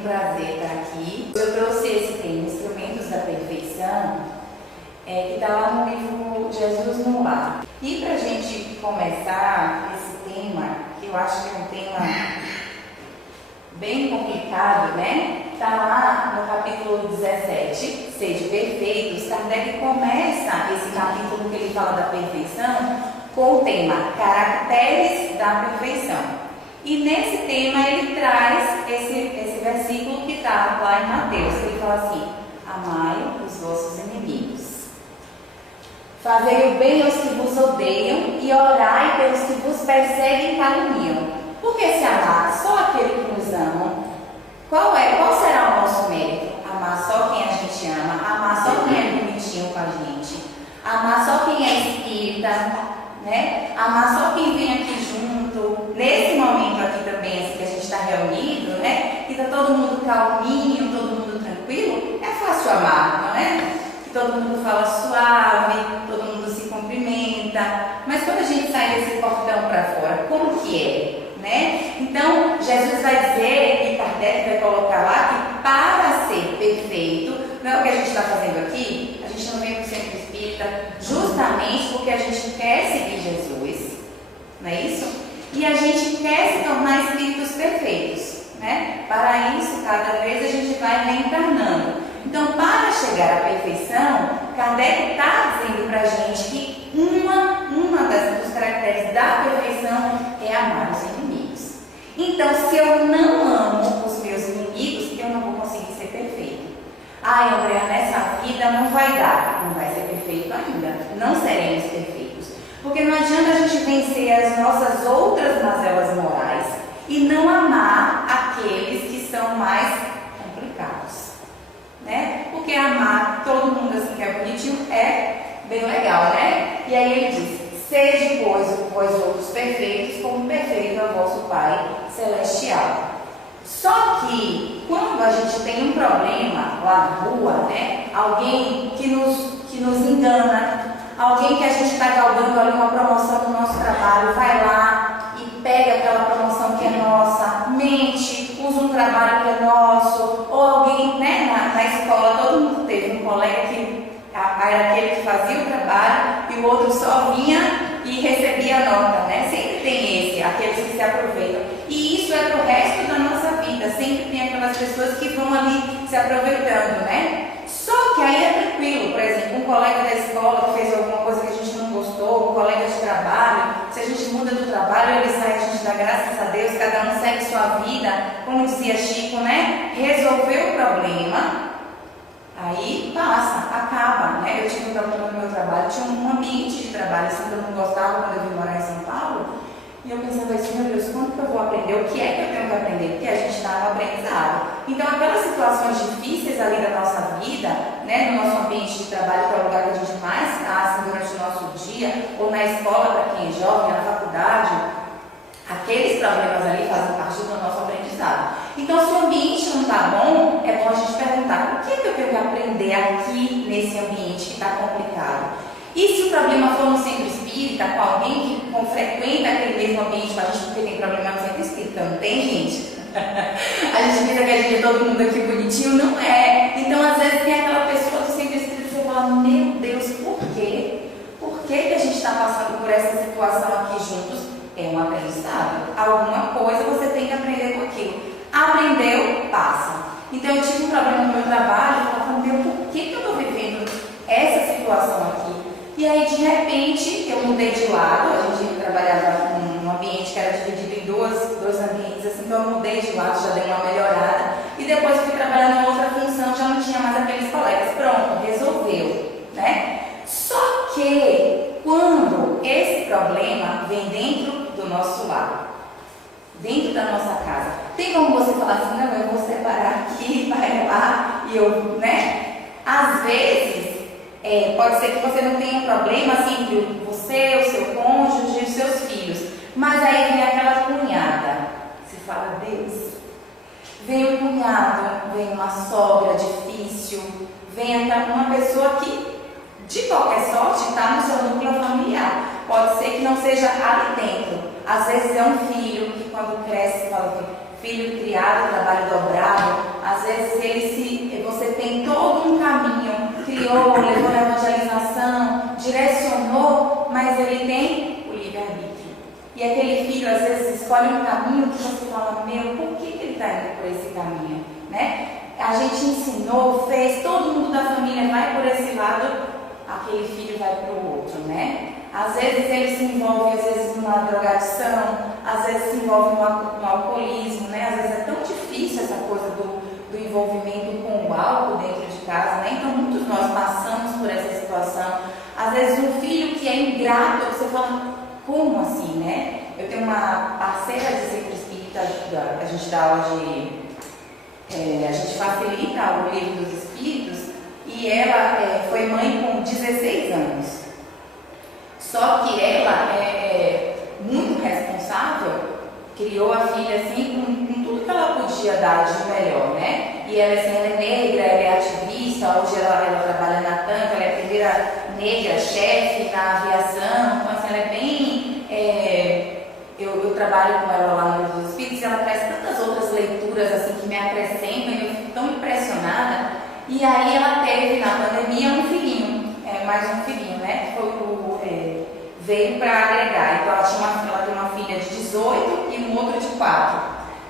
muito prazer estar aqui. Eu trouxe esse tema, Instrumentos da Perfeição, que está lá no livro Jesus no Lar. E para a gente começar esse tema, que eu acho que é um tema bem complicado, né? Está lá no capítulo 17, Sede Perfeitos. Kardec começa esse capítulo que ele fala da perfeição com o tema Caracteres da Perfeição. E nesse tema ele traz esse versículo que está lá em Mateus, que ele fala assim: amai os vossos inimigos, fazei o bem aos que vos odeiam e orai pelos que vos perseguem e caluniam. Porque se amar só aquele que nos ama, qual será o nosso mérito? Amar só quem a gente ama, amar só quem é bonitinho com a gente, amar só quem é espírita, né? Amar só quem vem aqui junto, nesse momento aqui também, assim, que a gente está reunido, né? Que está todo mundo calminho, todo mundo tranquilo, é fácil amar, não é? Que todo mundo fala suave, todo mundo se cumprimenta, mas quando a gente sai desse portão para fora, como que é? Né? Então, Jesus vai dizer, e Kardec vai colocar lá, que para ser perfeito, não é o que a gente está fazendo aqui, a gente não vem para o centro espírita justamente porque a gente quer seguir Jesus, não é isso? E a gente quer se tornar espíritos perfeitos, né? Para isso, cada vez a gente vai reencarnando. Então, para chegar à perfeição, Kardec está dizendo para a gente que uma dos caracteres da perfeição é amar os inimigos. Então, se eu não amo os meus inimigos, eu não vou conseguir ser perfeito. Ai, Andréa, nessa vida não vai dar, não vai ser perfeito ainda, não seremos perfeitos. Porque não adianta a gente vencer as nossas outras mazelas morais e não amar aqueles que são mais complicados, né? Porque amar todo mundo assim que é bonitinho é bem legal, né? E aí ele diz: sede, pois, vós outros perfeitos, como perfeito é o vosso Pai Celestial. Só que quando a gente tem um problema lá na rua, né? Alguém que nos engana, alguém que a gente está galgando ali uma promoção no nosso trabalho, vai lá e pega aquela promoção que é nossa, mente, usa um trabalho que é nosso, ou alguém, né, na escola, todo mundo teve um colega que era aquele que fazia o trabalho e o outro só vinha e recebia a nota, né? Sempre tem aqueles que se aproveitam. E isso é pro resto da nossa vida, sempre tem aquelas pessoas que vão ali se aproveitando, né? Só que aí é tranquilo, por exemplo, um colega da escola que fez alguma coisa que a gente não gostou, um colega de trabalho, se a gente muda do trabalho, ele sai, a gente dá graças a Deus, cada um segue sua vida, como dizia Chico, né? Resolveu o problema, aí passa, acaba, né? Eu tive um problema no meu trabalho, tinha um ambiente de trabalho assim que eu não gostava quando eu vim morar em São Paulo, e eu pensava assim: meu Deus, quando que eu vou aprender? O que é que eu tenho que aprender? Porque a gente está no aprendizado. Então, aquelas situações difíceis ali da nossa vida, né, no nosso ambiente de trabalho, que é o lugar que a gente mais está assim, durante o nosso dia, ou na escola para quem é jovem, na faculdade, aqueles problemas ali fazem parte do nosso aprendizado. Então, se o ambiente não está bom, é bom a gente perguntar: o que é que eu tenho que aprender aqui nesse ambiente que está complicado? E se o problema for no centro espírita, com alguém que frequenta aquele mesmo ambiente com a gente, porque tem problema no centro espírita, não tem, gente? A gente pensa que a gente é todo mundo aqui bonitinho, não é. Então, às vezes, tem aquela pessoa do centro espírita que você fala: meu Deus, por quê? Por que a gente está passando por essa situação aqui juntos? É um aprendizado. Alguma coisa você tem que aprender com aquilo. Aprendeu, passa. Então, eu tive um problema no meu trabalho, eu falava: meu, por que eu estou vivendo essa situação aqui? E aí, de repente, eu mudei de lado. A gente trabalhava num ambiente que era dividido em dois ambientes, assim, então eu mudei de lado, já dei uma melhorada. E depois fui trabalhando em outra função, já não tinha mais aqueles colegas. Pronto, resolveu, né? Só que, quando esse problema vem dentro do nosso lar, dentro da nossa casa, tem como você falar assim: não, eu vou separar aqui, vai lá, e eu, né? Às vezes, pode ser que você não tenha um problema assim entre você, o seu cônjuge e os seus filhos, mas aí vem aquela cunhada, você fala: Deus, vem um cunhado, vem uma sogra difícil, vem uma pessoa que, de qualquer sorte, está no seu núcleo familiar. Pode ser que não seja ali dentro. Às vezes é um filho que, quando cresce, fala que filho criado, trabalho dobrado, tem o livre-arbítrio. E aquele filho, às vezes, escolhe um caminho que você fala, meu, por que ele está indo por esse caminho? Né? A gente ensinou, fez, todo mundo da família vai por esse lado, aquele filho vai para o outro, né? Às vezes ele se envolve, às vezes, numa drogadição, às vezes se envolve no alcoolismo, né? Às vezes é tão difícil essa coisa do envolvimento com o álcool dentro de casa, né? Então muitos nós passamos por essa situação. Às vezes um filho que é ingrato, você fala, como assim, né? Eu tenho uma parceira de centro espírita, a gente dá aula a gente facilita o livro dos espíritos, e ela foi mãe com 16 anos. Só que ela é muito responsável, criou a filha assim com tudo que ela podia dar de melhor, né? E ela, assim, ela é negra, ela é ativista, hoje ela trabalha na TANCA, ela é a primeira negra chefe na aviação, então assim, ela é bem... eu trabalho com ela lá no Livro dos Espíritos e ela traz tantas outras leituras assim que me acrescentam e eu fico tão impressionada. E aí ela teve na pandemia um filhinho, mais um filhinho, né? Veio para agregar. Então ela tem uma filha de 18 e um outro de 4,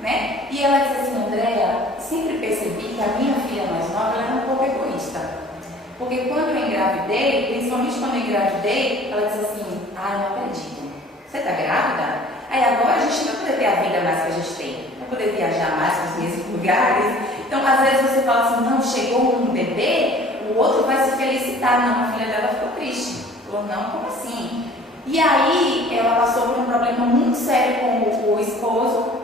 né? E ela disse assim, Andréa, sempre percebi que a minha filha mais nova ela era um pouco egoísta. Porque quando eu engravidei, principalmente quando eu engravidei, ela disse assim, eu não acredito. Você está grávida? Aí agora a gente não vai poder ter a vida mais que a gente tem. Não vai poder viajar mais para os mesmos lugares. Então, às vezes você fala assim, não, chegou um bebê, o outro vai se felicitar. Não, a filha dela ficou triste. Falou, não, como assim? E aí, ela passou por um problema muito sério com o esposo,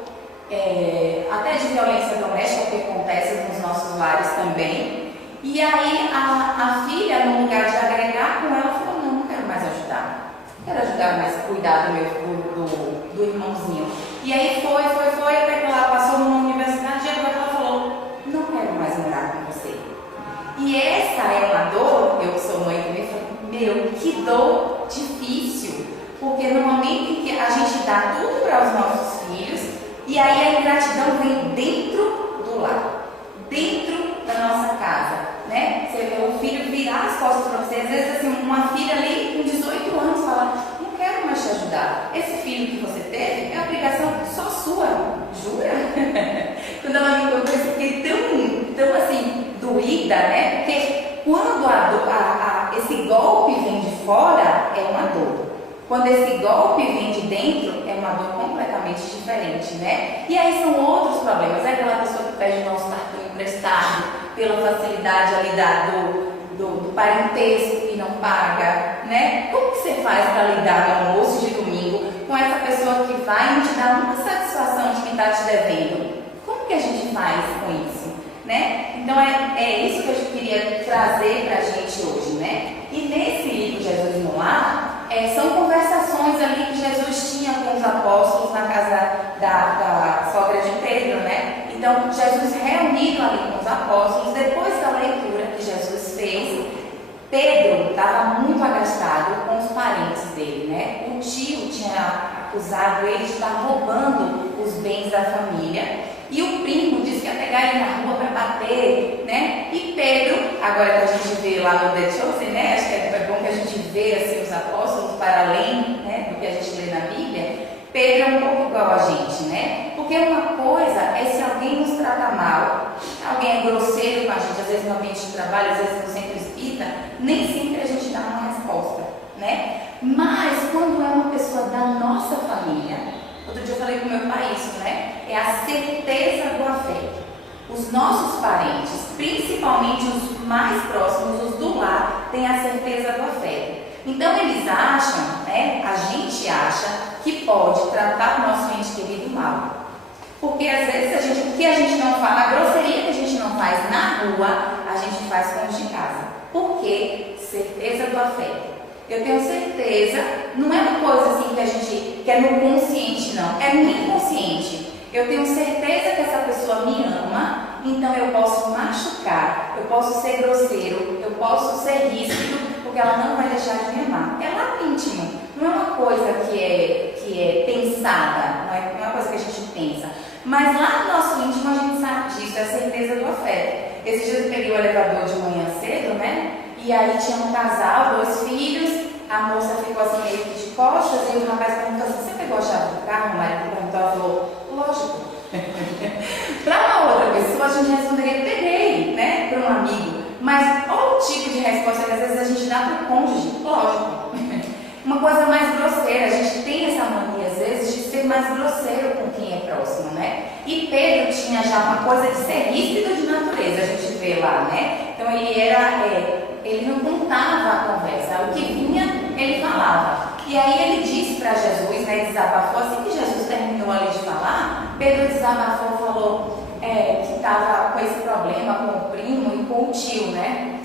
até de violência doméstica, que acontece nos nossos lares também. E aí, a filha, no lugar de agregar com ela, falou, não quero mais ajudar. Quero ajudar mais a cuidar do irmãozinho. E aí foi, até que ela passou numa universidade e agora ela falou, não quero mais morar com você. E essa é uma dor, eu que sou mãe também, falei, que dor difícil. Porque no momento em que a gente dá tudo para os nossos filhos, e aí a ingratidão vem dentro do lar, dentro da nossa casa, né? Você vê o filho virar as costas para você, às vezes assim, uma filha ali com 18 anos fala, não quero mais te ajudar. Esse filho que você teve é obrigação só sua, jura? Quando ela me contou isso, eu fiquei tão assim, doída, né? Porque quando esse golpe vem de fora, é uma dor. Quando esse golpe vem de dentro, é uma dor completamente diferente, né? E aí são outros problemas. É aquela pessoa que pede o nosso cartão emprestado pela facilidade ali do parentesco e não paga, né? Como que você faz para lidar no almoço de domingo com essa pessoa que vai e não te dá uma satisfação de que está te devendo? Como que a gente faz com isso, né? Então é isso que eu queria trazer para a gente hoje, né? E nesse livro Jesus no Lar, são conversações ali que Jesus tinha com os apóstolos na casa da sogra de Pedro, né? Então, Jesus reunido ali com os apóstolos, depois da leitura que Jesus fez, Pedro estava muito agastado com os parentes dele, né? O tio tinha acusado ele de estar roubando os bens da família. E o primo disse que ia pegar ele na rua para bater, né? E Pedro, agora que a gente vê lá no The Chosen, né? Acho que é bom que a gente vê assim, os apóstolos para além, né, do que a gente lê na Bíblia. Pedro é um pouco igual a gente, né? Porque uma coisa é se alguém nos trata mal, alguém é grosseiro com a gente, às vezes no ambiente de trabalho, às vezes no centro espírita, nem sempre a gente dá uma resposta, né? Mas quando é uma pessoa da nossa família, outro dia eu falei com meu pai isso, né? É a certeza do afeto. Os nossos parentes, principalmente os mais próximos, os do lar, têm a certeza do afeto. Então eles acham, né? A gente acha que pode tratar o nosso ente querido mal. Porque às vezes o que a gente não faz, a grosseria que a gente não faz na rua, a gente faz com os de casa. Por quê? Certeza do afeto. Eu tenho certeza, não é uma coisa assim que é no consciente, não, é no inconsciente. Eu tenho certeza que essa pessoa me ama, então eu posso machucar, eu posso ser grosseiro, eu posso ser ríspido, porque ela não vai deixar de me amar. É lá íntimo, não é uma coisa que é pensada, não é uma coisa que a gente pensa. Mas lá no nosso íntimo a gente sabe disso, é a certeza do afeto. Esses dias eu peguei o elevador de manhã cedo, né? E aí tinha um casal, 2 filhos, a moça ficou assim meio que de costas e o rapaz perguntou assim: você pegou a chave do carro? O marido perguntou, ela falou: lógico. Para uma outra pessoa a gente responderia: peguei, né? Para um amigo. Mas olha o tipo de resposta que às vezes a gente dá para o cônjuge: lógico. Uma coisa mais grosseira, a gente tem essa mania às vezes de ser mais grosseiro com quem é próximo, né? E Pedro tinha já uma coisa de ser ríspido de natureza, a gente vê lá, né? Então ele não contava a conversa, o que vinha ele falava. E aí ele disse para Jesus, né, desabafou, assim que Jesus terminou ali de falar, Pedro desabafou, falou que estava com esse problema com o primo e com o tio, né?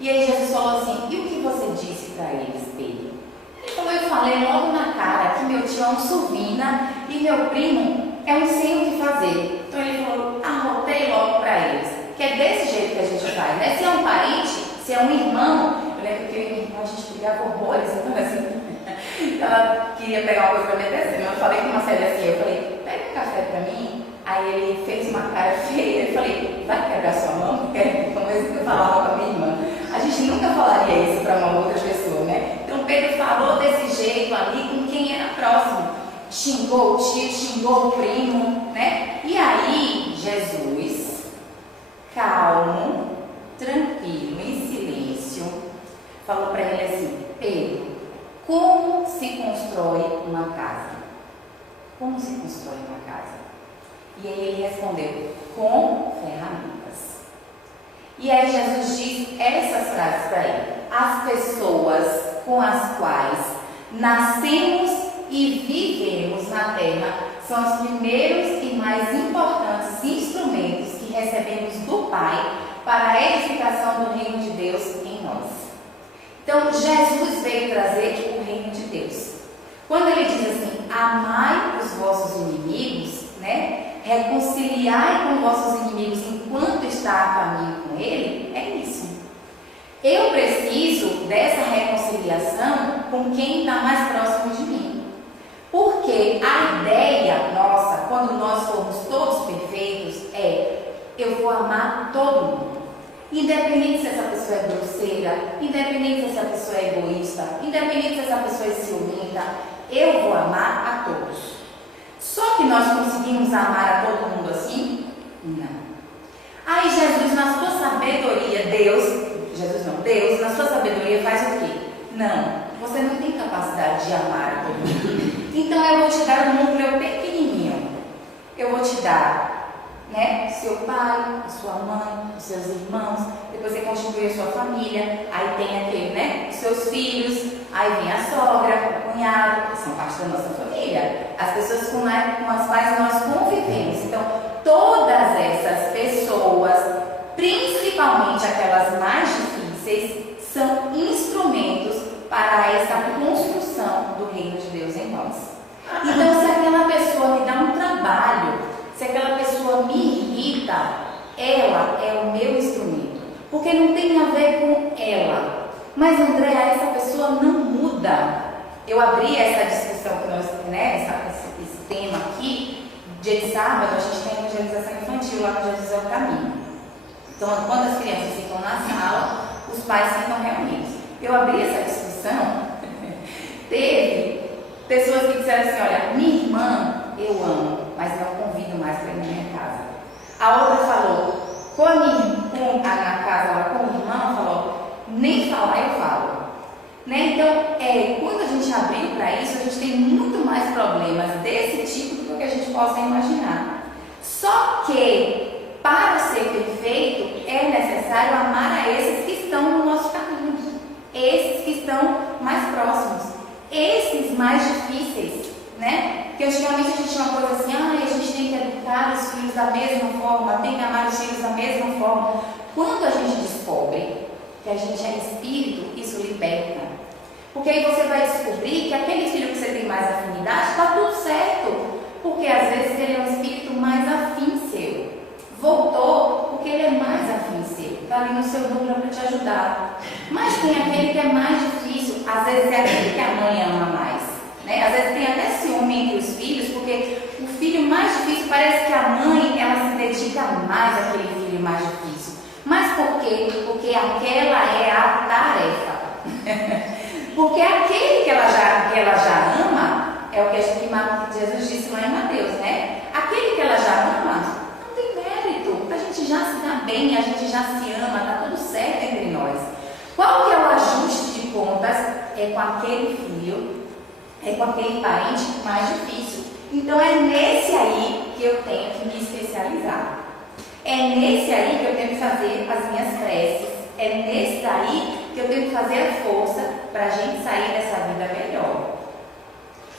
E aí Jesus falou assim: e o que você disse para eles, Pedro? Ele falou: eu falei logo na cara que meu tio é um suvina e meu primo é um sem o que fazer. Então ele falou: arrotei logo para eles. Que é desse jeito que a gente faz, né? Se é um parente, se é um irmão, eu lembro que eu e minha irmã a gente brigava horrores, então assim, ela queria pegar uma coisa para me descer, mas eu falei com uma série assim, eu falei: pega um café para mim. Aí ele fez uma cara feia, eu falei: vai quebrar sua mão? Porque como eu falava com a minha irmã, a gente nunca falaria isso para uma outra pessoa, né? Então Pedro falou desse jeito ali com quem era próximo, xingou o tio, xingou o primo, né? E aí Jesus, calmo, tranquilo, em silêncio, falou para ele assim: Pedro, como se constrói uma casa? Como se constrói uma casa? E aí ele respondeu: com ferramentas. E aí Jesus diz essas frases para ele: as pessoas com as quais nascemos e vivemos na terra são os primeiros e mais importantes instrumentos que recebemos do Pai para a edificação do reino de Deus em nós. Então Jesus veio trazer o reino de Deus. Quando ele diz assim: amai os vossos inimigos, né? Reconciliai com vossos inimigos enquanto está a caminho com ele, é isso. Eu preciso dessa reconciliação com quem está mais próximo de mim. Porque a ideia nossa, quando nós formos todos perfeitos, é: eu vou amar todo mundo. Independente se essa pessoa é grosseira, independente se essa pessoa é egoísta, independente se essa pessoa é ciumenta, eu vou amar a todos. Só que nós conseguimos amar a todo mundo assim? Não. Aí Jesus, na sua sabedoria, Deus, na sua sabedoria faz o quê? Não, você não tem capacidade de amar a todo mundo. Então eu vou te dar um núcleo pequenininho. Eu vou te dar, né, seu pai, a sua mãe, os seus irmãos, depois você constitui a sua família, aí tem aquele, né, os seus filhos, aí vem a sogra, o cunhado, que são parte da nossa família, as pessoas com as quais nós convivemos. Então, todas essas pessoas, principalmente aquelas mais difíceis, são instrumentos para essa construção do reino de Deus em nós. Então, se aquela pessoa me dá um trabalho, se aquela pessoa me irrita, ela é o meu instrumento, porque não tem a ver com ela. Mas, Andréa, essa pessoa não muda. Eu abri essa discussão que nós, né, esse tema aqui. Dia de sábado a gente tem evangelização infantil lá no Jesus é o Caminho. Então, quando as crianças ficam na sala, os pais ficam reunidos. Eu abri essa discussão. Teve pessoas que disseram assim: olha, minha irmã eu amo, mas não convido mais para ir na minha casa. A outra falou: na casa lá com o irmão, falou: nem falar eu falo. Né? Então, quando a gente abriu para isso, a gente tem muito mais problemas desse tipo do que a gente possa imaginar. Só que, para ser perfeito, é necessário amar a esses que estão no nosso caminho, esses que estão mais próximos, esses mais difíceis, né? Porque antigamente a gente tinha uma coisa assim: a gente tem que educar os filhos da mesma forma, tem que amar os filhos da mesma forma. Quando a gente descobre que a gente é espírito, isso liberta. Porque aí você vai descobrir que aquele filho que você tem mais afinidade, está tudo certo. Porque às vezes ele é um espírito mais afim seu. Voltou porque ele é mais afim seu. Está ali no seu núcleo para te ajudar. Mas tem aquele que é mais difícil. Às vezes é aquele que a mãe ama mais. Né? Às vezes tem até ciúme entre os filhos, porque o filho mais difícil parece que a mãe ela se dedica mais àquele filho mais difícil. Mas por quê? Porque aquela é a tarefa. Porque aquele que ela já ama, é o que Jesus disse lá em Mateus, né? Aquele que ela já ama, não tem mérito. A gente já se dá bem, a gente já se ama, tá tudo certo entre nós. Qual que é o ajuste de contas? É com aquele filho, é com aquele parente mais difícil. Então é nesse aí que eu tenho que me especializar. É nesse aí que eu tenho que fazer as minhas preces. É nesse aí que eu tenho que fazer a força para a gente sair dessa vida melhor.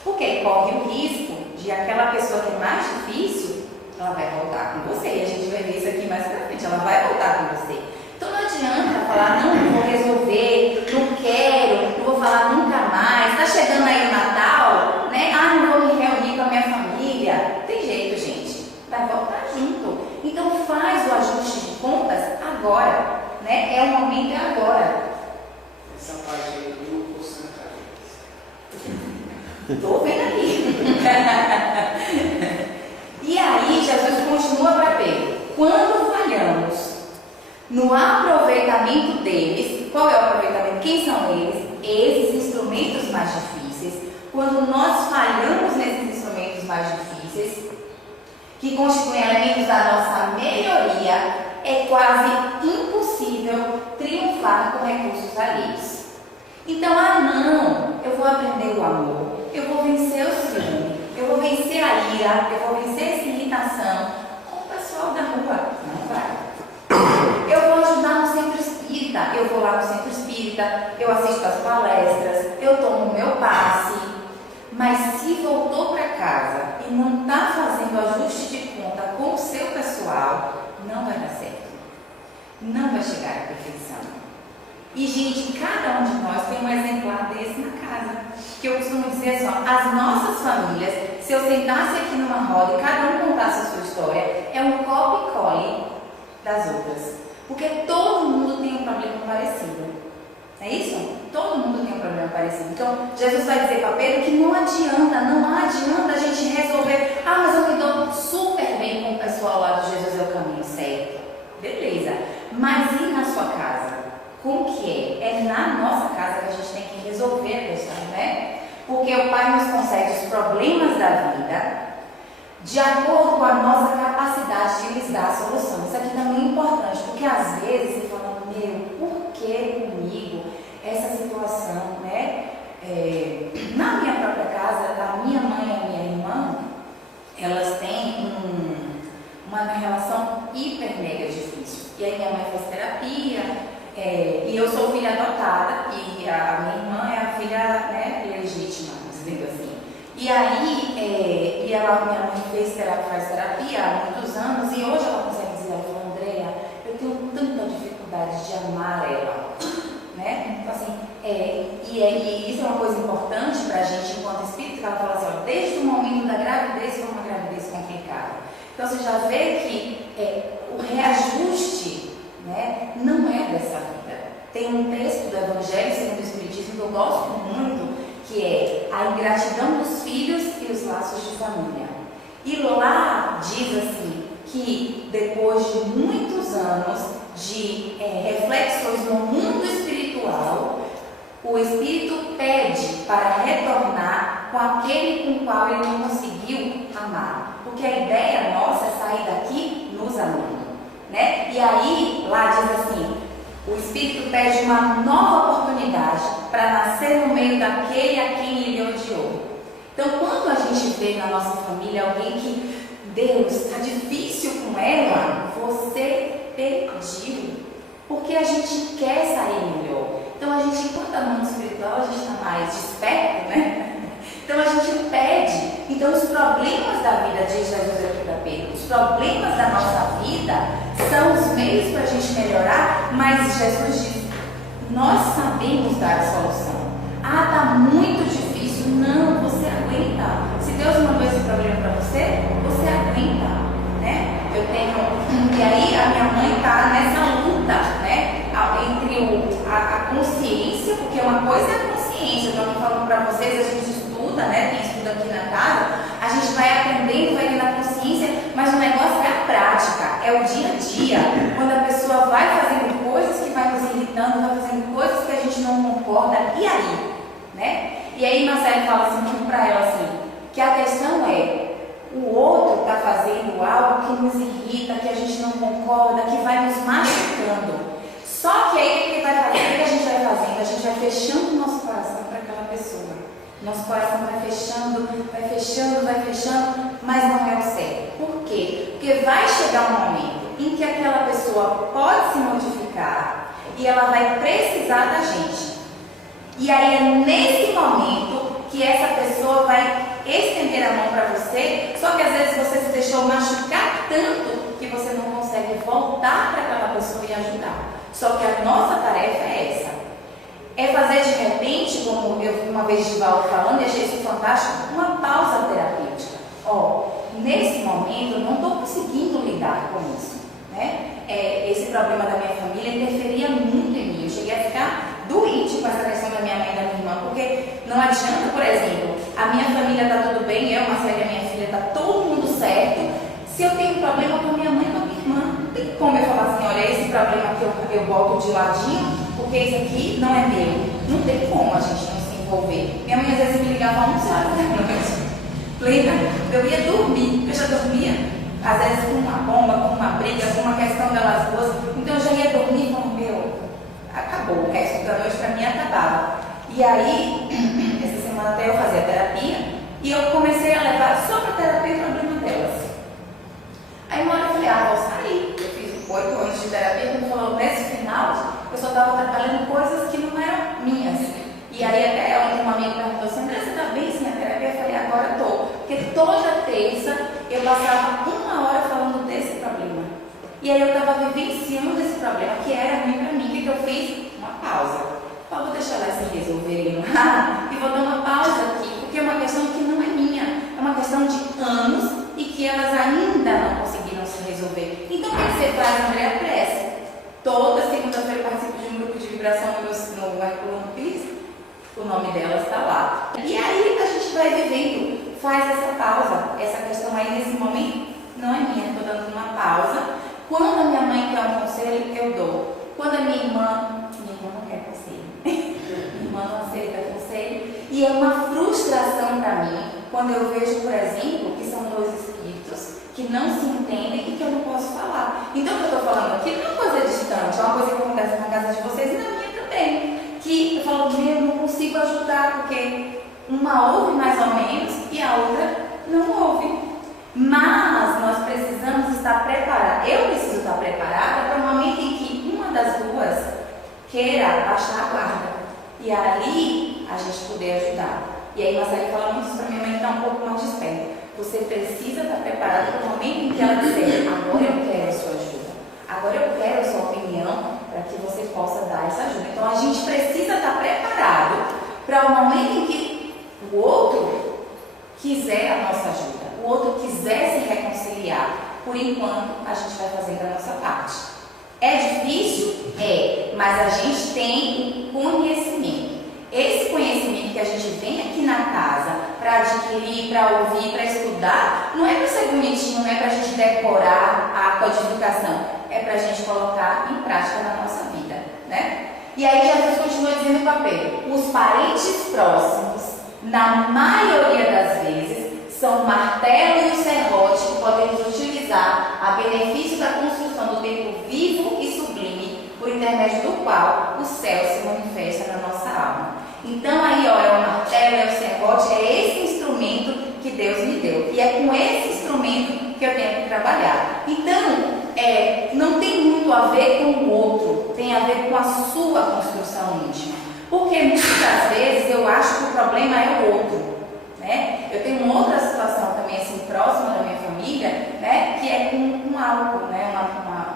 Porque corre o risco de aquela pessoa que é mais difícil, ela vai voltar com você. E a gente vai ver isso aqui mais pra frente. Ela vai voltar com você. Então não adianta falar, não vou resolver, não quero, não vou falar nunca mais. Está chegando aí o Natal, né? Ah, não vou me reunir com a minha família. Tem jeito, gente. Vai voltar junto. Então faz o ajuste de contas agora, né? É o momento, é agora. Essa parte aí do porcentagem. Estou vendo aqui. E aí Jesus continua para Pedro. Quando falhamos no aproveitamento deles, qual é o aproveitamento? Quem são eles? Esses instrumentos mais difíceis. Quando nós falhamos nesses instrumentos mais difíceis, que constituem elementos da nossa melhoria, é quase impossível triunfar com recursos alheios. Então, não, eu vou aprender o amor, eu vou vencer o ciúme, eu vou vencer a ira, eu vou vencer essa irritação com o pessoal da rua. Não vai. Eu vou ajudar no centro espírita, eu vou lá no centro espírita, eu assisto as palestras, eu tomo o meu passe. Mas se voltou para casa e não está fazendo ajuste de conta com o seu pessoal, não vai dar certo. Não vai chegar à perfeição. E, gente, cada um de nós tem um exemplar desse na casa. Que eu costumo dizer assim, ó, as nossas famílias, se eu sentasse aqui numa roda e cada um contasse a sua história, é um copy e cole das outras. Porque todo mundo tem um problema parecido. É isso? Todo mundo tem um problema parecido. Então, Jesus vai dizer para Pedro que não adianta a gente resolver. Ah, mas eu me dou super bem com o pessoal lá do Jesus é o caminho certo. Beleza. Mas e na sua casa? Como que é? É na nossa casa que a gente tem que resolver a questão, né? Porque o Pai nos concede os problemas da vida de acordo com a nossa capacidade de lhes dar a solução. Isso aqui também é importante, porque às vezes você fala, por que comigo essa situação, né? Na minha própria casa, a minha mãe e a minha irmã, elas têm uma relação hiper mega difícil. E aí minha mãe faz terapia, e eu sou filha adotada, e a minha irmã é a filha, né, legítima, dizendo assim. E aí, minha mãe faz terapia há muitos anos, e hoje ela consegue dizer, ela falou, Andréia, eu tenho tanta dificuldade de amar ela, né? Então assim, e isso é uma coisa importante para a gente enquanto espírito, que ela fala assim, ó, desde o momento da gravidez foi uma gravidez complicada. Então você já vê que o reajuste, né, não é dessa vida. Tem um texto do Evangelho segundo o Espiritismo que eu gosto muito, que é a ingratidão dos filhos e os laços de família. E lá diz assim, que depois de muitos anos de reflexões no mundo espiritual, o espírito pede para retornar com aquele com o qual ele não conseguiu amar. Porque a ideia nossa é sair daqui nos amando, né? E aí, lá diz assim, o espírito pede uma nova oportunidade para nascer no meio daquele a quem ele odiou. Então, quando a gente vê na nossa família alguém que, Deus, está difícil com ela, você pediu. Porque a gente quer sair melhor. Então, a gente, enquanto é mundo espiritual, a gente está mais desperto, né? Então, a gente pede. Então, os problemas da vida, diz Jesus aqui para Pedro, os problemas da nossa vida são os meios para a gente melhorar, mas Jesus diz, nós sabemos dar a solução. Ah, está muito difícil. Não, você aguenta. Se Deus mandou esse problema para você, você aguenta, né? E aí a minha mãe está nessa luta, né? Entre a consciência, porque uma coisa é a consciência, eu estou falando para vocês, a gente estuda, né? Quem estuda aqui na casa, a gente vai aprendendo, vai tendo a consciência, mas o negócio é a prática, é o dia a dia, quando a pessoa vai fazendo coisas que vai nos irritando, vai fazendo coisas que a gente não concorda, e aí? né? E aí Marcelo fala assim, muito para ela assim, que a questão é, o outro está fazendo algo que nos irrita, que a gente não concorda, que vai nos machucando. Só que aí o que ele vai fazer? O que a gente vai fazendo? A gente vai fechando o nosso coração para aquela pessoa. Nosso coração vai fechando, vai fechando, vai fechando, mas não é o certo. Por quê? Porque vai chegar um momento em que aquela pessoa pode se modificar e ela vai precisar da gente. E aí é nesse momento que essa pessoa vai estender a mão para você, só que às vezes você se deixou machucar tanto que você não consegue voltar para aquela pessoa e ajudar. Só que a nossa tarefa é essa. É fazer de repente, como eu vi uma vez de Valdo falando, e achei isso fantástico, uma pausa terapêutica. Nesse momento eu não estou conseguindo lidar com isso, né? Esse problema da minha família interferia muito em mim. Eu cheguei a ficar doente com essa questão da minha mãe e da minha irmã, porque não adianta, por exemplo, a minha família está tudo bem, eu, Marcelo e a minha filha, está todo mundo certo. Se eu tenho um problema com a minha mãe e com a minha irmã, não tem como eu falar assim, olha, esse problema que eu boto de ladinho, porque esse aqui não é meu. Não tem como a gente não se envolver. Minha mãe às vezes me ligava a 11 horas da noite. Lembra? Eu ia dormir, eu já dormia, às vezes com uma bomba, com uma briga, com uma questão delas duas. Então eu já ia dormir e falava, acabou, o resto da noite para mim acabava. E aí, essa semana até eu fazia terapia e eu comecei a levar só para terapia o problema delas. Aí uma hora eu falei, vou sair. Eu fiz 8 anos de terapia, quando falou, nesse final, eu só estava trabalhando coisas que não eram minhas. E aí até ontem uma amiga perguntou assim, André, você está bem sem a terapia? Eu falei, agora estou. Porque toda terça eu passava 1 hora falando desse problema. E aí eu estava vivenciando esse problema, que era ruim para mim. O que eu fiz? Uma pausa. Vou deixar elas se resolverem lá e vou dar uma pausa aqui, porque é uma questão que não é minha. É uma questão de anos e que elas ainda não conseguiram se resolver. Então o que você faz, André? Prece. Toda segunda-feira eu participo de um grupo de vibração no Herculano Pires. O nome dela está lá. E aí a gente vai vivendo, faz essa pausa. Essa questão aí nesse momento não é minha, estou dando uma pausa. Quando a minha mãe quer um conselho, eu dou. Quando a minha irmã não quer conselho. Minha irmã não aceita conselho. E é uma frustração para mim quando eu vejo, por exemplo, que são 2 espíritos que não se entendem e que eu não posso falar. Então o que eu estou falando aqui não é uma coisa distante, é uma coisa que acontece na casa de vocês e na minha também. Que eu falo, eu não consigo ajudar, porque uma ouve mais ou menos e a outra não ouve. Mas nós precisamos estar preparados. Eu preciso estar preparada para o momento em que uma das duas queira baixar a guarda. E ali a gente poder ajudar. E aí Marcelo fala muito isso para minha mãe, que está um pouco mais desperta. Você precisa estar preparado para o momento em que ela disser, agora eu quero a sua ajuda. Agora eu quero a sua opinião para que você possa dar essa ajuda. Então a gente precisa estar preparado para o momento em que o outro quiser a nossa ajuda, o outro quiser se reconciliar. Por enquanto a gente vai fazendo a nossa parte. É difícil? É, mas a gente tem um conhecimento. Esse conhecimento que a gente vem aqui na casa para adquirir, para ouvir, para estudar, não é para ser bonitinho, não é para a gente decorar a codificação, é para a gente colocar em prática na nossa vida, né? E aí Jesus continua dizendo para Pedro, os parentes próximos, na maioria das vezes, são o martelo e o serrote que podemos utilizar a benefício da construção do tempo vivo e sublime, por intermédio do qual o céu se manifesta na nossa alma. Então aí, ó, é o martelo, é o serrote, é esse instrumento que Deus me deu. E é com esse instrumento que eu tenho que trabalhar. Então, não tem muito a ver com o outro, tem a ver com a sua construção íntima. Porque muitas vezes eu acho que o problema é o outro, né? Eu tenho uma outra situação também, assim, próxima da minha família, né? Que é com álcool, né?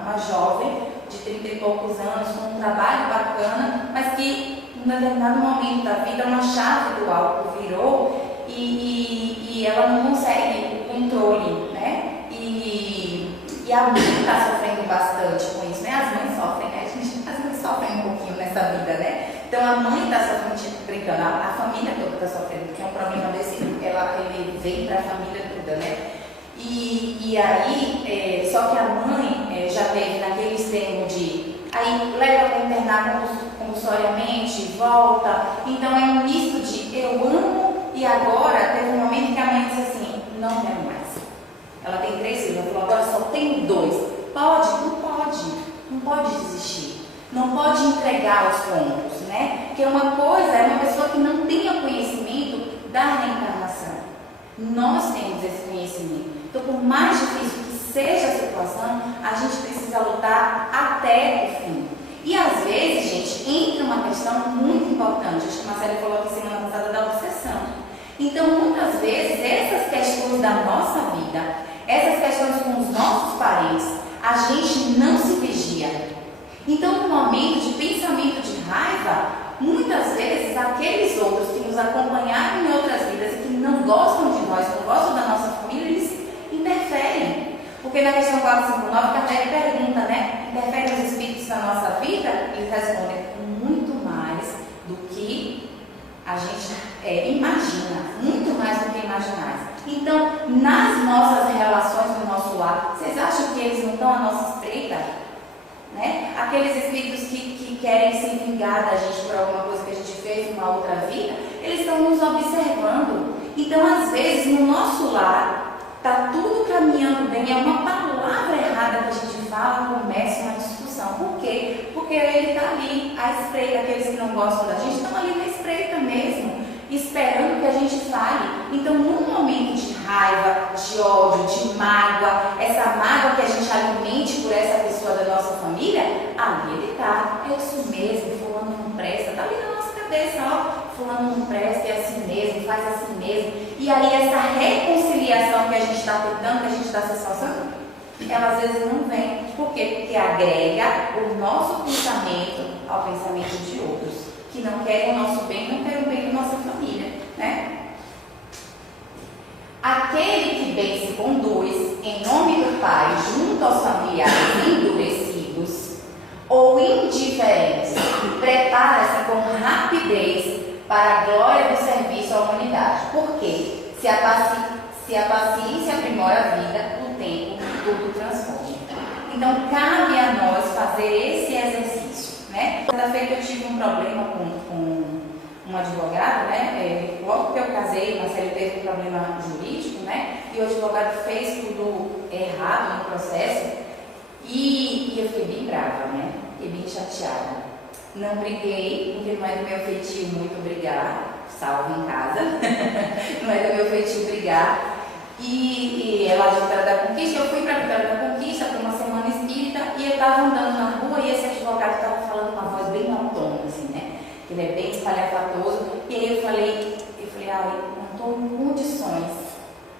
Uma jovem de 30 e poucos anos, com um trabalho bacana, mas que em determinado momento da vida uma chave do álcool virou e ela não consegue o controle, né? E a mãe está sofrendo bastante com isso, né? As mães sofrem, né? As mães sofrem um pouquinho nessa vida, né? Então a mãe está sofrendo, tipo, brincando, a família toda está sofrendo, porque é um problema desse, ele vem para a família toda, né? E aí, só que a mãe já teve naquele extremo de, aí leva para internar como compulsoriamente, volta. Então é um misto de eu amo e agora teve um momento que a mãe disse assim, não quero mais. Ela tem 3 filhos, ela falou, agora só tenho 2. Pode? Não pode. Não pode desistir. Não pode entregar os pontos, né? Porque uma coisa é uma pessoa que não tenha conhecimento da reencarnação. Nós temos esse conhecimento. Então, por mais difícil que seja a situação, a gente precisa lutar até o fim. E às vezes, gente, entra uma questão muito importante. Acho que a Marcela falou aqui semana passada da obsessão. Então, muitas vezes, essas questões da nossa vida, essas questões com os nossos parentes, a gente não se vigia. Então, no momento de pensamento de raiva, muitas vezes aqueles outros que nos acompanharam em outras vidas e que não gostam de nós, não gostam da nossa família, eles interferem. Porque na questão 459, Kardec pergunta, né? Interferem os espíritos na nossa vida? Eles respondem muito mais do que a gente imagina, muito mais do que imaginais. Então, nas nossas relações do nosso lar, vocês acham que eles não estão à nossa espreita? Né? Aqueles espíritos que querem se vingar da gente por alguma coisa que a gente fez em uma outra vida, eles estão nos observando. Então, às vezes, no nosso lar, está tudo caminhando bem, é uma palavra errada que a gente fala, começa uma discussão. Por quê? Porque ele está ali, à espreita, aqueles que não gostam da gente estão ali na espreita mesmo, esperando que a gente fale. Então, num momento de raiva, de ódio, de mágoa, essa mágoa que a gente alimente por essa pessoa da nossa família, ali ele está, é isso mesmo, fulano não presta, está ali na nossa cabeça, ó, fulano não presta, é assim mesmo, faz assim mesmo. E aí essa reconciliação que a gente está tentando, que a gente está se esforçando, ela às vezes não vem. Por quê? Porque agrega o nosso pensamento ao pensamento de outros, que não querem o nosso bem, não querem o bem da nossa família, né? Aquele que bem se conduz em nome do Pai junto aos familiares endurecidos ou indiferentes, prepara-se com rapidez para a glória do serviço à humanidade. Porque se a paciência aprimora a vida, o tempo tudo transforma. Então cabe a nós fazer esse exercício, né? Quarta-feira eu tive um problema com um advogado, né? Logo que eu casei, Marcelo teve um problema jurídico, né? E o advogado fez tudo errado no processo e eu fiquei bem brava, né? Fiquei bem chateada. Não briguei, porque não é do meu feitio muito brigar, salvo em casa. Não é do meu feitio brigar. E ela de Vitória da Conquista, eu fui para Vitória da Conquista para uma semana espírita e eu estava andando na rua e esse advogado estava falando uma voz bem autônoma, assim, né? Ele é bem espalhafatoso. E aí eu falei, não estou em condições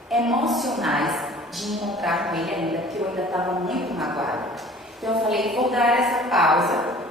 emocionais de encontrar com ele ainda, porque eu ainda estava muito magoada. Então eu falei, vou dar essa pausa.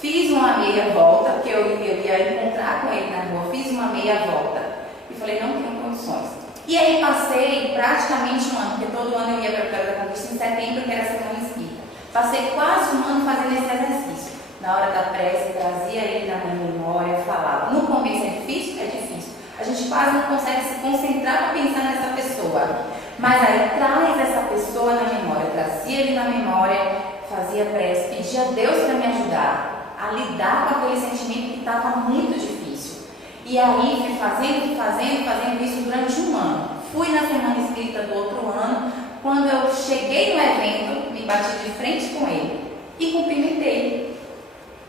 Fiz uma meia volta, porque eu ia encontrar com ele na rua, fiz uma meia volta. E falei, não tenho condições. E aí passei praticamente um ano, porque todo ano eu ia para a Vitória da Conquista em setembro, que era a semana espírita. Passei quase um ano fazendo esse exercício. Na hora da prece, trazia ele na minha memória, falava. No começo é difícil? É difícil. A gente quase não consegue se concentrar para pensar nessa pessoa. Mas aí traz essa pessoa na memória, trazia ele na memória, fazia prece, pedia a Deus para me ajudar a lidar com aquele sentimento que estava muito difícil. E aí fui fazendo isso durante um ano. Fui na semana espírita do outro ano. Quando eu cheguei no evento, me bati de frente com ele e cumprimentei.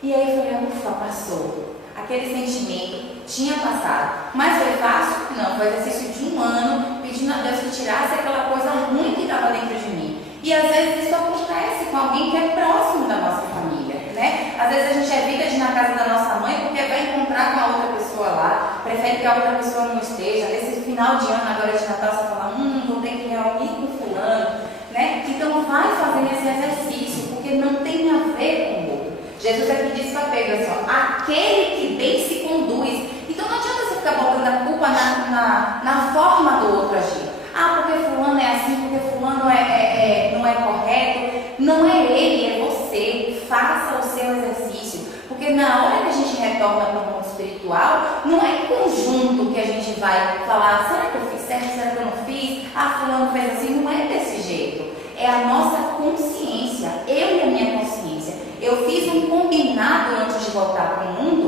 E aí eu falei, ufa, passou. Aquele sentimento tinha passado. Mas foi fácil? Não, foi exercício de um ano, pedindo a Deus que tirasse aquela coisa ruim que estava dentro de mim. E às vezes isso acontece com alguém que é próximo da nossa família, né? Às vezes a gente evita de ir na casa da nossa mãe porque vai encontrar com a outra pessoa lá, prefere que a outra pessoa não esteja. Nesse final de ano, agora de Natal, você fala, vou ter que reunir com fulano, né? Então vai fazendo esse exercício, porque não tem a ver com o outro. Jesus aqui diz para Pedro assim, ó, aquele que bem se conduz. Então não adianta você ficar botando a culpa na forma do outro agir. Porque fulano é assim, porque fulano não é correto. Não é ele, é você. Faça o seu exercício. Porque na hora que a gente retorna para o mundo espiritual, não é em conjunto que a gente vai falar, será que eu fiz certo, será que eu não fiz? Fulano fez assim, não é desse jeito. É a nossa consciência, eu e a minha consciência. Eu fiz um combinado antes de voltar para o mundo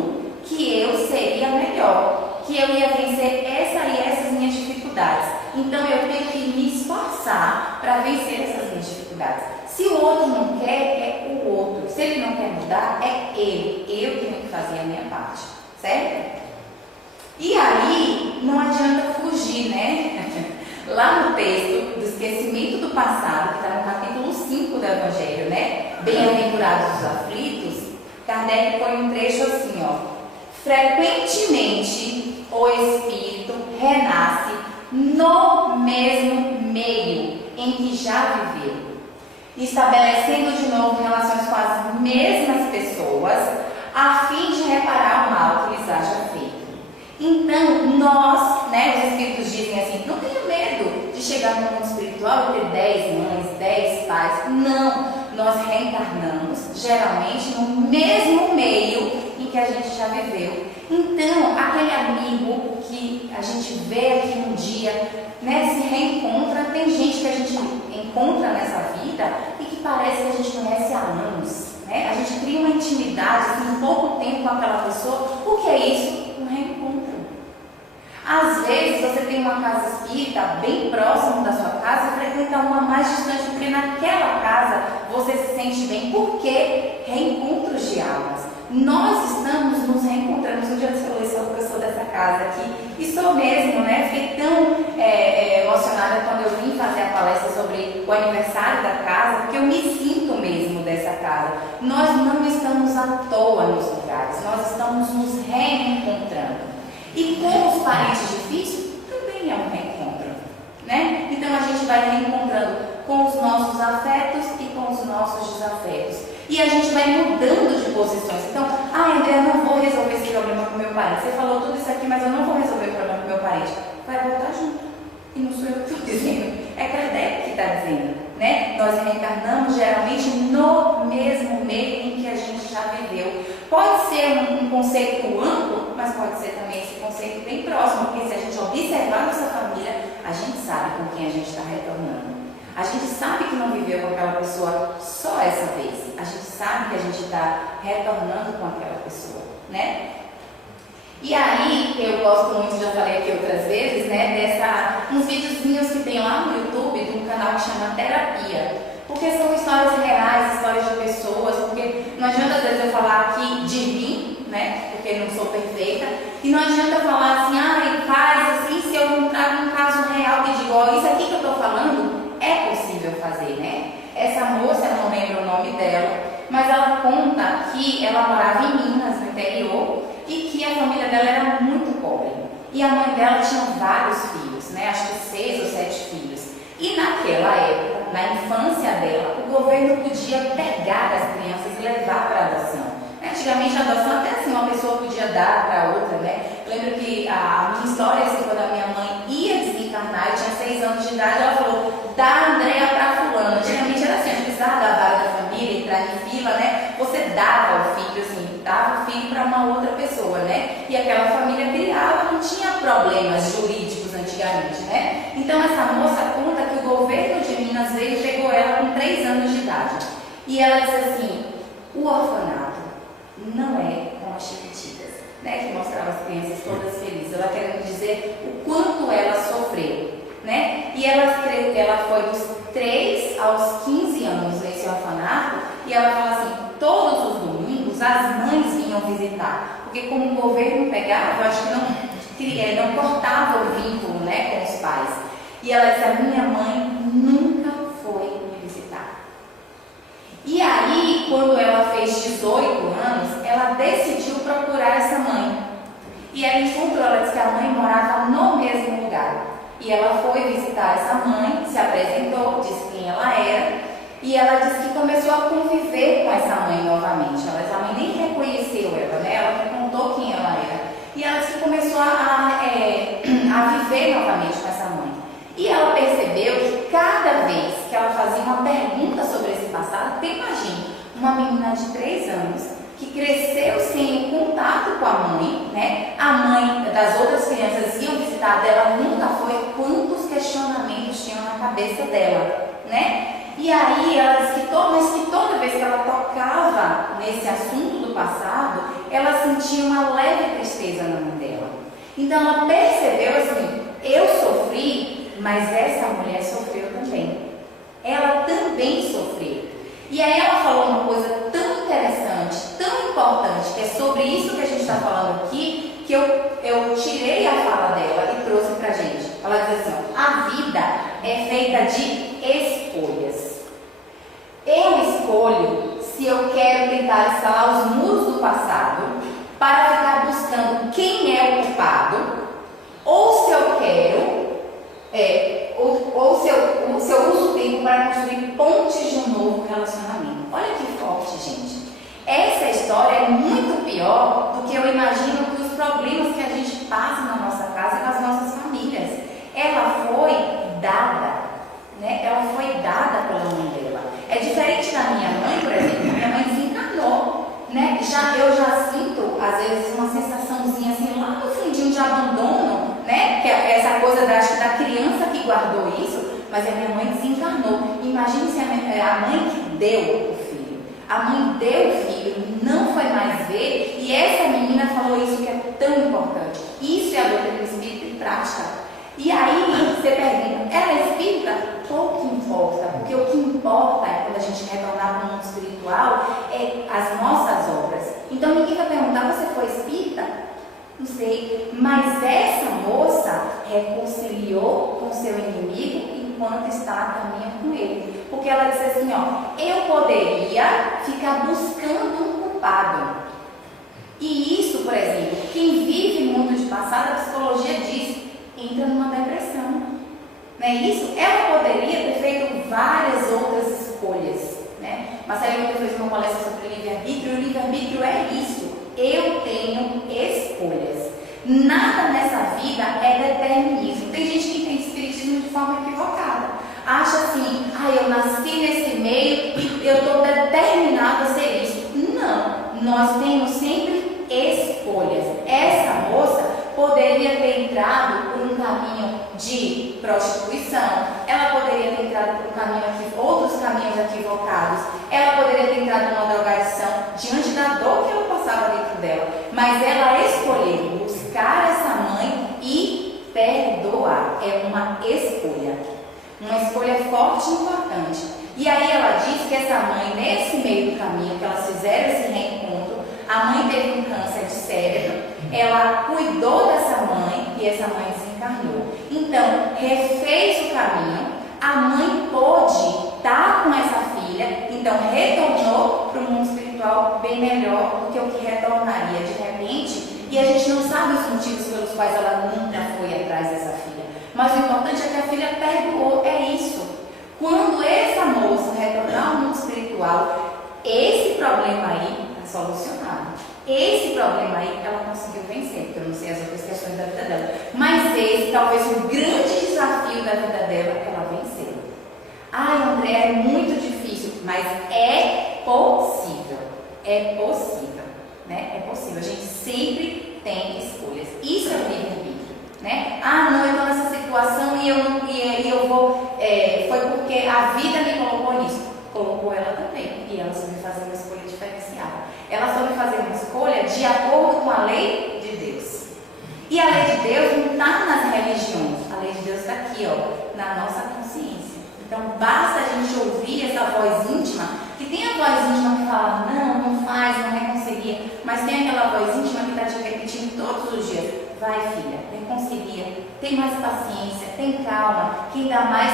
eu ia vencer essa e essas minhas dificuldades. Então eu tenho que me esforçar para vencer essas minhas dificuldades. Se o outro não quer, é o outro. Se ele não quer mudar, é ele. Eu tenho que fazer a minha parte, certo? E aí, não adianta fugir, né? Lá no texto do esquecimento do passado, que está no capítulo 5 do Evangelho, né? Bem-aventurados os aflitos, Kardec põe um trecho assim, ó. Frequentemente o espírito renasce no mesmo meio em que já viveu, estabelecendo de novo relações com as mesmas pessoas, a fim de reparar o mal que lhes haja feito. Então, nós, né, os espíritos dizem assim, não tenha medo de chegar no mundo espiritual e ter 10 mães, 10 pais. Não, nós reencarnamos, geralmente, no mesmo meio em que a gente já viveu. Então, aquele amigo que a gente vê aqui um dia, né, se reencontra, tem gente que a gente encontra nessa vida e que parece que a gente conhece há anos. Né? A gente cria uma intimidade, assim, em pouco tempo com aquela pessoa. O que é isso? Um reencontro. Às vezes você tem uma casa espírita bem próximo da sua casa e frequenta uma mais distante, porque naquela casa você se sente bem. Por quê? Reencontros de almas. Nós estamos nos reencontrando. Um dia você falou isso, eu sou dessa casa aqui, e sou mesmo, né? Fiquei tão emocionada quando eu vim fazer a palestra sobre o aniversário da casa, porque eu me sinto mesmo dessa casa. Nós não estamos à toa nos lugares, nós estamos nos reencontrando. E com os parentes difíceis, também é um reencontro, né? Então a gente vai reencontrando com os nossos afetos e com os nossos desafetos. E a gente vai mudando de posições. Então, André, eu não vou resolver esse problema com meu parente. Você falou tudo isso aqui, mas eu não vou resolver o problema com meu parente. Vai voltar junto. E não sou eu que estou dizendo. É Kardec que está dizendo, né? Nós reencarnamos geralmente no mesmo meio em que a gente já viveu. Pode ser um conceito amplo, mas pode ser também esse conceito bem próximo. Porque se a gente observar nossa família, a gente sabe com quem a gente está retornando. A gente sabe que não viveu com aquela pessoa só essa vez. A gente sabe que a gente está retornando com aquela pessoa, né? E aí, eu gosto muito, já falei aqui outras vezes, né? Uns videozinhos que tem lá no YouTube, de um canal que chama Terapia. Porque são histórias reais, histórias de pessoas. Porque não adianta às vezes eu falar aqui de mim, né? Porque eu não sou perfeita. E não adianta falar assim, faz assim, se eu não trago um caso real que digo, isso aqui que eu estou falando, é possível fazer, né? Essa moça, eu não lembro o nome dela, mas ela conta que ela morava em Minas, no interior, e que a família dela era muito pobre. E a mãe dela tinha vários filhos, né? Acho que 6 ou 7 filhos. E naquela época, na infância dela, o governo podia pegar as crianças e levar para a adoção. Antigamente a adoção até assim, uma pessoa podia dar para outra, né? Eu lembro que a minha história, assim, quando a minha mãe ia desencarnar, eu tinha 6 anos de idade, ela falou, dá a Andréia para fulano. Antigamente era assim, a gente precisava da vaga da família, entrar em fila, né? Você dava o filho, assim, dava o filho para uma outra pessoa, né? E aquela família criava, não tinha problemas jurídicos antigamente, né? Então essa moça conta que o governo de Minas veio e pegou ela com 3 anos de idade. E ela disse assim, o orfanato não é como as Chiquititas, né, que mostrava as crianças todas felizes. Ela querendo dizer o quanto ela sofreu, né? E ela foi dos 3 aos 15 anos nesse orfanato, e ela fala assim, todos os domingos as mães vinham visitar, porque como o governo pegava, eu acho que não cortava o vínculo, né, com os pais. E ela disse, a minha mãe nunca foi me visitar. E aí, quando ela fez 18 anos, ela decidiu procurar essa mãe. E ela encontrou, ela disse que a mãe morava no mesmo lugar. E ela foi visitar essa mãe, se apresentou, disse quem ela era. E ela disse que começou a conviver com essa mãe novamente. A mãe nem reconheceu ela, né? Ela contou quem ela era. E ela disse que começou a viver novamente com essa mãe. E ela percebeu que cada vez que ela fazia uma pergunta sobre esse passado, imagine, uma menina de 3 anos que cresceu sem o contato com a mãe, né? A mãe das outras crianças iam visitar dela, nunca foi. Quantos questionamentos tinham na cabeça dela, né? E aí ela disse que toda vez que ela tocava nesse assunto do passado, ela sentia uma leve tristeza na mão dela. Então ela percebeu assim, eu sofri, mas essa mulher sofreu também. Ela também sofreu. E aí ela falou uma coisa tão interessante, tão importante, que é sobre isso que a gente está falando aqui, que eu tirei a fala dela e trouxe pra gente. Ela diz assim, ó, a vida é feita de escolhas. Eu escolho se eu quero tentar escalar os muros do passado para ficar buscando quem é o culpado, ou se eu quero, ou se eu uso o tempo para construir pontes de um novo relacionamento. Olha que forte, gente. Essa história é muito pior do que eu imagino que os problemas que a gente passa na nossa casa e nas nossas famílias. Ela foi dada, né? Ela foi dada pela mãe dela. É diferente da minha mãe, por exemplo. Minha mãe desencarnou, né? Eu já sinto, às vezes, uma sensaçãozinha assim, lá no fundinho de abandono, né? Que é essa coisa da criança que guardou isso, mas a minha mãe desencarnou. Imagine se a mãe que deu o filho. A mãe deu o filho, não foi mais ver, e essa menina falou isso que é tão importante. Isso é a doutrina espírita em prática. E aí você pergunta, ela é espírita? Pouco importa, porque o que importa é quando a gente retornar para o mundo espiritual é as nossas obras. Então ninguém vai perguntar, você foi espírita? Não sei, mas essa moça reconciliou com seu inimigo enquanto está a caminho com ele. Porque ela disse assim, ó, eu poderia ficar buscando um culpado. E isso, por exemplo, quem vive muito de passado, a psicologia diz, entra numa depressão. Não é isso? Ela poderia ter feito várias outras escolhas, né? Marcelo fez uma palestra sobre livre-arbítrio, e o livre-arbítrio é isso. Eu tenho escolhas. Nada nessa vida é determinismo. Tem gente que entende espiritismo de forma equivocada. Acha assim, eu nasci nesse meio e eu estou determinado a ser isso. Não, nós temos sempre escolhas. Essa moça poderia ter entrado por um caminho de prostituição, ela poderia ter entrado por um caminho outros caminhos equivocados, ela poderia ter entrado numa drogadição diante da dor que ela passava dentro dela, mas ela escolheu buscar essa mãe e perdoar. É uma escolha forte e importante. E aí ela diz que essa mãe, nesse meio do caminho que elas fizeram esse reencontro, a mãe teve um câncer de cérebro, ela cuidou dessa mãe e essa mãe desencarnou. Então, refez o caminho, a mãe pôde estar com essa filha, então retornou para o mundo espiritual bem melhor do que o que retornaria de repente. E a gente não sabe os motivos pelos quais ela nunca foi atrás dessa filha. Mas o importante é que a filha perdoou, é isso. Quando essa moça retornar ao mundo espiritual, esse problema aí está solucionado. Esse problema aí ela conseguiu vencer, porque eu não sei as outras questões da vida dela. Mas esse, talvez o grande desafio da vida dela, ela venceu. André, é muito difícil, mas é possível. É possível, né? É possível. A gente sempre tem escolhas. Isso é o livre-arbítrio, né? Não, eu estou nessa situação e eu vou... foi porque a vida me colocou nisso. Colocou ela também. E ela soube fazer uma escolha diferenciada. Ela soube fazer uma escolha de acordo com a lei de Deus. E a lei de Deus não está nas religiões. A lei de Deus está aqui, ó, na nossa consciência. Então, basta a gente ouvir essa voz íntima, que tem a voz íntima que fala, não faz, não reconcilia, mas tem aquela voz íntima que está te repetindo todos os dias. Vai, filha, reconcilia, tem mais paciência, tem calma, quem dá mais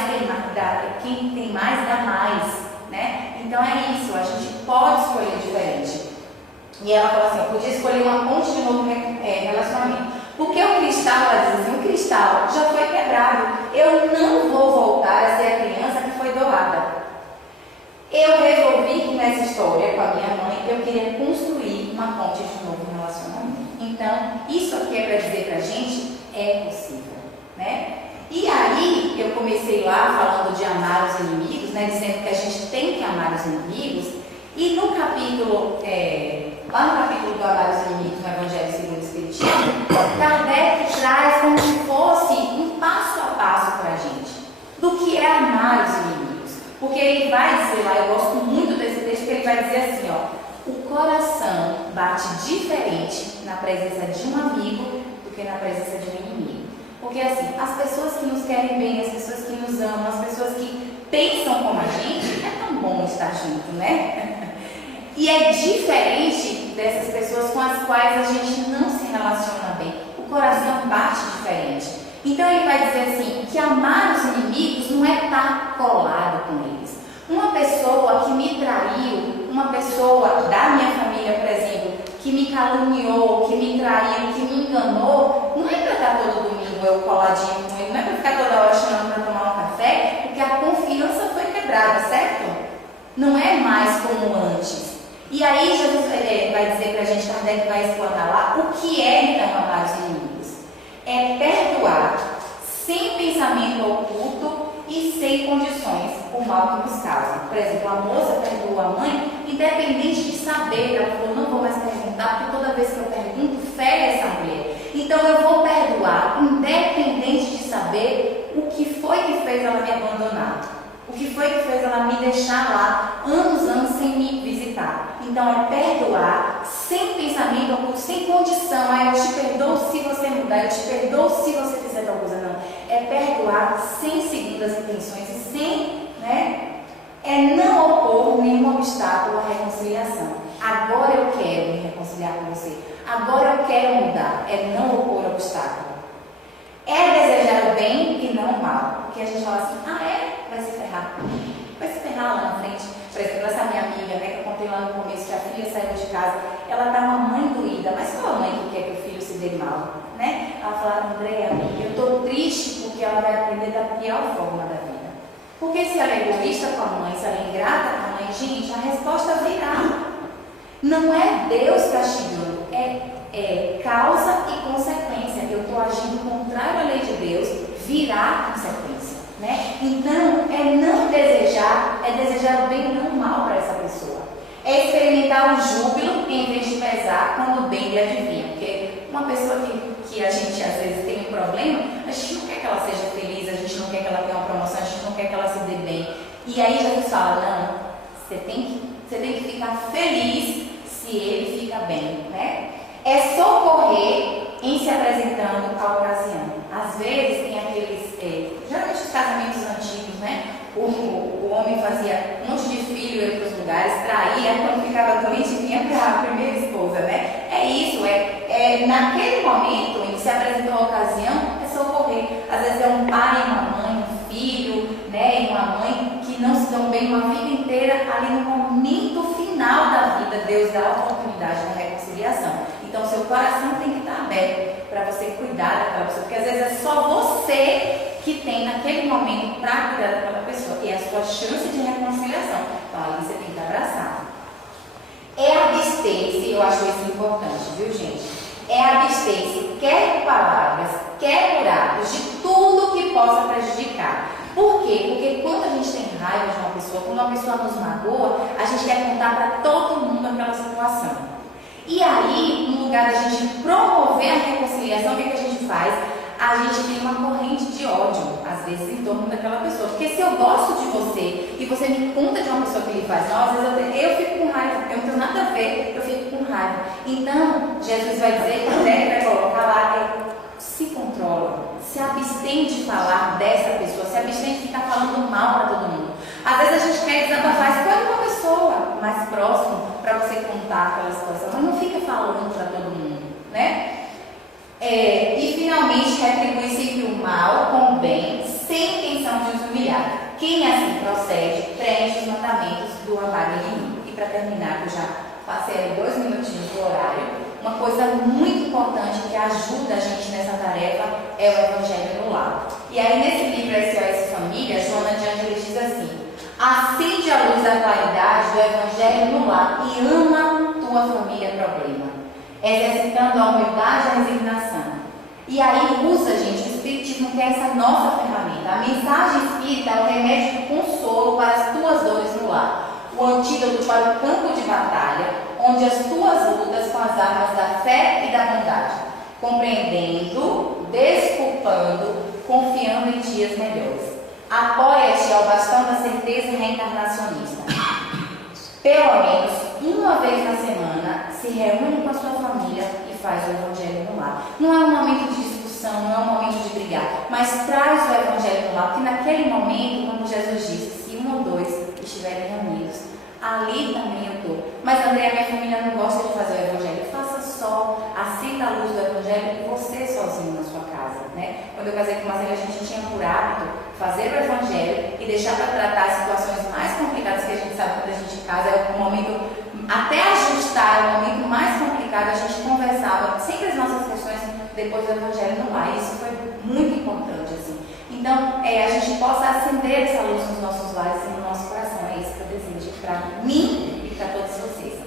quem tem mais dá mais, né? Então é isso, a gente pode escolher diferente. E ela fala assim, eu podia escolher uma ponte de novo relacionamento. Porque o cristal, ela diz assim, o cristal já foi quebrado. Eu não vou voltar a ser a criança que foi doada. Eu resolvi que nessa história com a minha mãe, eu queria construir uma ponte de novo relacionamento. Então, isso aqui é para dizer pra gente, é possível, né? E aí, eu comecei lá falando de amar os inimigos, né? Dizendo que a gente tem que amar os inimigos. E no capítulo, lá no capítulo do Amar os Inimigos, no Evangelho segundo o Espiritismo, Kardec traz como se fosse um passo a passo para a gente do que é amar os inimigos. Porque ele vai dizer lá, eu gosto muito desse texto, que ele vai dizer assim, ó, o coração bate diferente na presença de um amigo do que na presença de um inimigo. Porque assim, as pessoas que nos querem bem, as pessoas que nos amam, as pessoas que pensam como a gente, é tão bom estar junto, né? E é diferente dessas pessoas com as quais a gente não se relaciona bem. O coração bate diferente. Então ele vai dizer assim, que amar os inimigos não é estar colado com eles. Uma pessoa que me traiu, uma pessoa da minha família, por exemplo, que me caluniou, que me traiu, que me enganou, não é para estar todo domingo eu coladinho com ele, não é para ficar toda hora chamando para tomar um café, porque a confiança foi quebrada, certo? Não é mais como antes. E aí Jesus vai dizer para a gente, Kardec vai explanar lá, o que é então amar os inimigos? É perdoar sem pensamento oculto e sem condições o mal que nos causa. Por exemplo, a moça perdoou a mãe, independente de saber, ela falou, não vou mais perguntar, porque toda vez que eu pergunto, fere essa mulher. Então eu vou perdoar, independente de saber o que foi que fez ela me abandonar. O que foi que fez ela me deixar lá anos sem me visitar. Então é perdoar sem pensamento oculto, sem condição. Eu te perdoo se você mudar, eu te perdoo se você fizer tal coisa. Não. É perdoar sem segundas intenções e sem, não opor nenhum obstáculo à reconciliação. Agora eu quero me reconciliar com você. Agora eu quero mudar. É não opor obstáculo. É desejar o bem e não o mal. Porque a gente fala assim, vai se ferrar. Vai se ferrar lá na frente. Por exemplo, essa minha amiga, que eu contei lá no começo, que a filha saiu de casa, ela tá uma mãe doída. Mas qual a mãe que quer que o filho se dê mal? Ela fala, Andréia, eu tô triste porque ela vai aprender da pior forma da vida. Porque se ela é egoísta com a mãe, se ela é ingrata com a mãe, gente, a resposta virá. Não é Deus castigando, é causa e consequência. Eu estou agindo contrário à lei de Deus, virá consequência. Então, é não desejar, é desejar o bem e não o mal para essa pessoa. É experimentar o júbilo em vez de pesar quando o bem lhe adivinha. Porque uma pessoa que a gente às vezes tem um problema, a gente não quer que ela seja feliz, a gente não quer que ela tenha uma promoção, a gente não quer que ela se dê bem. E aí Jesus fala, não, você tem que ficar feliz se ele fica bem, É socorrer em se apresentando à ocasião. Às vezes tem aqueles, geralmente os casamentos antigos, o homem fazia um monte de filho em outros lugares, traía, quando ficava doente vinha para a primeira esposa, É isso, naquele momento em que se apresentou a ocasião, é socorrer. Às vezes é um pai e uma mãe, um filho, e uma mãe que não se dão bem uma vida inteira, ali no momento final da vida, Deus dá a oportunidade da reconciliação. Então, seu coração tem que estar aberto para você cuidar daquela pessoa, porque às vezes é só você que tem naquele momento para cuidar daquela pessoa, e é a sua chance de reconciliação. Então, ali você tem que abraçar. É abster-se, eu acho isso importante, viu, gente? É abster-se, quer por palavras, quer por atos, de tudo que possa prejudicar. Por quê? Porque quando a gente tem raiva de uma pessoa, quando uma pessoa nos magoa, a gente quer contar para todo mundo aquela situação. E aí, no lugar da gente promover a reconciliação, o que a gente faz? A gente tem uma corrente de ódio, às vezes, em torno daquela pessoa. Porque se eu gosto de você e você me conta de uma pessoa que lhe faz mal, às vezes eu fico com raiva, eu não tenho nada a ver, eu fico com raiva. Então, Jesus vai dizer, que André vai colocar lá, se controla, se abstém de falar dessa pessoa, se abstém de ficar falando mal para todo mundo. Às vezes a gente quer desabafar, escolhe uma pessoa mais próxima para você contar aquela situação, mas não fica falando para todo mundo, E finalmente retribui sempre o mal com o bem, sem intenção de os humilhar. Quem assim procede, preenche os mandamentos do amado inimigo. E para terminar, eu já passei 2 minutinhos do horário. Uma coisa muito importante que ajuda a gente nessa tarefa é o Evangelho no Lar. E aí nesse livro SOS Família, Joana de Ângeles diz assim: acende a luz da claridade do Evangelho no lar e ama tua família problema, exercitando a humildade e a resignação. E aí usa, gente, o Espiritismo, que é essa nossa ferramenta. A mensagem espírita é o remédio do consolo para as tuas dores no lar, o antídoto para o campo de batalha, onde as tuas lutas com as armas da fé e da bondade, compreendendo, desculpando, confiando em dias melhores. Apoia-te ao bastão da certeza reencarnacionista. Pelo menos uma vez na semana, se reúne com a sua família e faz o Evangelho no lar. Não é um momento de discussão, não é um momento de brigar, mas traz o Evangelho no lar, porque naquele momento, como Jesus disse, se um ou dois estiverem reunidos, ali também eu estou. Mas André, minha família não gosta de fazer o Evangelho. Faça só, acenda a luz do Evangelho e você sozinho na sua casa, né? Quando eu casei com Marcelo, a gente tinha por hábito fazer o Evangelho e deixar para tratar as situações mais complicadas que a gente sabe quando a gente casa. É o momento, até ajustar o momento mais complicado, a gente conversava sempre as nossas questões depois do Evangelho no lar. E isso foi muito importante, assim. Então, a gente possa acender essa luz nos nossos lares e no nosso coração. É isso que eu desejo para mim e para todos vocês.